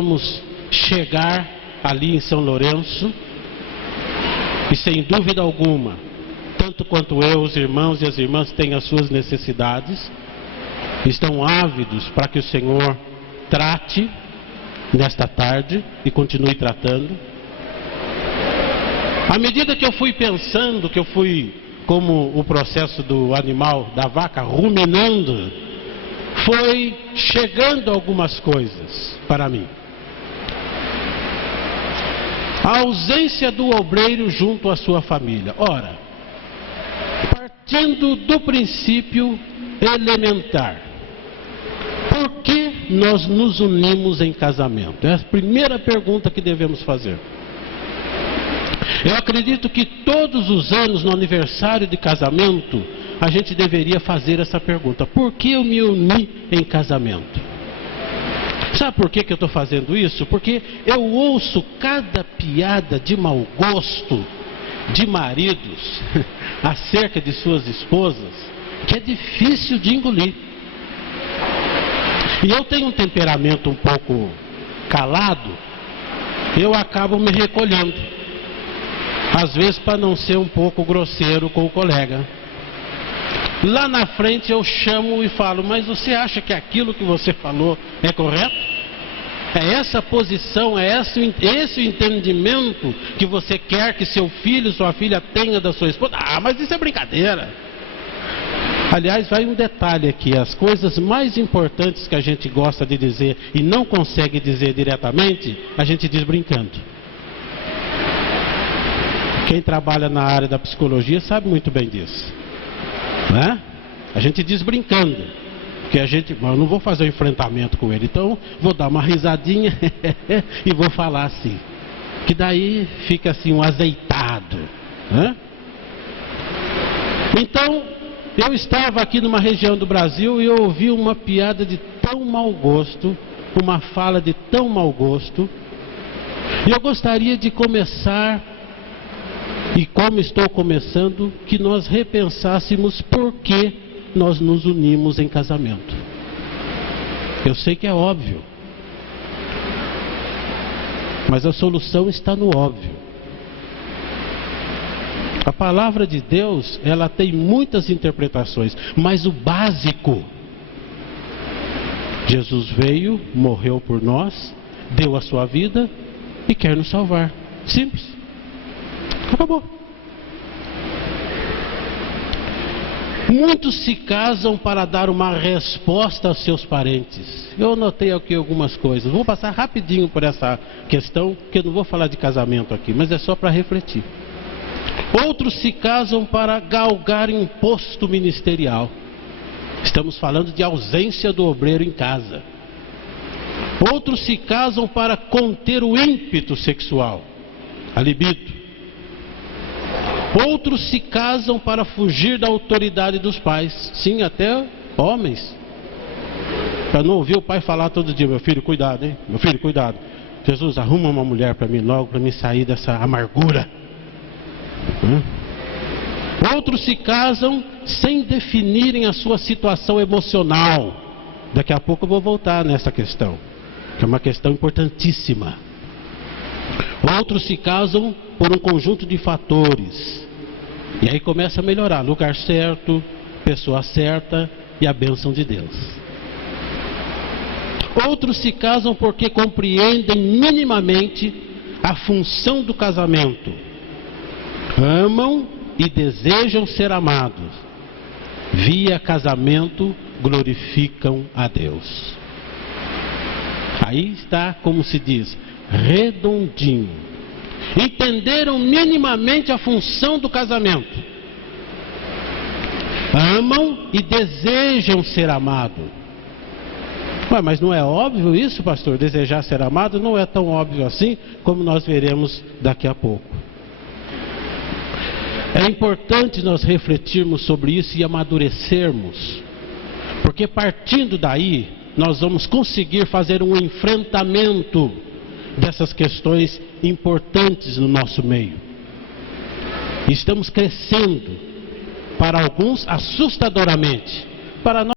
vamos chegar ali em São Lourenço e, sem dúvida alguma, tanto quanto eu, os irmãos e as irmãs têm as suas necessidades, estão ávidos para que o Senhor trate nesta tarde e continue tratando. À medida que eu fui pensando, que eu fui, como o processo do animal, da vaca, ruminando, foi chegando algumas coisas para mim. A ausência do obreiro junto à sua família. Ora, partindo do princípio elementar, por que nós nos unimos em casamento? É a primeira pergunta que devemos fazer. Eu acredito que todos os anos, no aniversário de casamento, a gente deveria fazer essa pergunta: por que eu me uni em casamento? Sabe por que eu estou fazendo isso? Porque eu ouço cada piada de mau gosto de maridos acerca de suas esposas, que é difícil de engolir. E eu tenho um temperamento um pouco calado, eu acabo me recolhendo, às vezes para não ser um pouco grosseiro com o colega. Lá na frente eu chamo e falo: mas você acha que aquilo que você falou é correto? É essa posição, é esse entendimento que você quer que seu filho, sua filha tenha da sua esposa? Ah, mas isso é brincadeira. Aliás, vai um detalhe aqui: as coisas mais importantes que a gente gosta de dizer e não consegue dizer diretamente, a gente diz brincando. Quem trabalha na área da psicologia sabe muito bem disso, né? A gente diz brincando, porque eu não vou fazer um enfrentamento com ele, então vou dar uma risadinha e vou falar assim, que daí fica assim um azeitado, né? Então, eu estava aqui numa região do Brasil e eu ouvi uma piada de tão mau gosto, uma fala de tão mau gosto, e eu gostaria de começar, e como estou começando, que nós repensássemos por que nós nos unimos em casamento. Eu sei que é óbvio, mas a solução está no óbvio. A palavra de Deus, ela tem muitas interpretações, mas o básico: Jesus veio, morreu por nós, deu a sua vida e quer nos salvar. Simples. Acabou. Muitos se casam para dar uma resposta aos seus parentes. Eu anotei aqui algumas coisas. Vou passar rapidinho por essa questão, porque eu não vou falar de casamento aqui, mas é só para refletir. Outros se casam para galgar imposto ministerial. Estamos falando de ausência do obreiro em casa. Outros se casam para conter o ímpeto sexual, a libido. Outros se casam para fugir da autoridade dos pais. Sim, até homens. Para não ouvir o pai falar todo dia: meu filho, cuidado, hein? Meu filho, cuidado. Jesus, arruma uma mulher para mim logo, para mim sair dessa amargura. Outros se casam sem definirem a sua situação emocional. Daqui a pouco eu vou voltar nessa questão, que é uma questão importantíssima. Outros se casam por um conjunto de fatores, e aí começa a melhorar: lugar certo, pessoa certa e a bênção de Deus. Outros se casam porque compreendem minimamente a função do casamento, amam e desejam ser amados, via casamento glorificam a Deus. Aí está, como se diz, redondinho. Entenderam minimamente a função do casamento, amam e desejam ser amado. Ué, mas não é óbvio isso, pastor? Desejar ser amado não é tão óbvio assim, como nós veremos daqui a pouco. É importante nós refletirmos sobre isso e amadurecermos, porque partindo daí nós vamos conseguir fazer um enfrentamento dessas questões importantes no nosso meio. Estamos crescendo, para alguns assustadoramente, para nós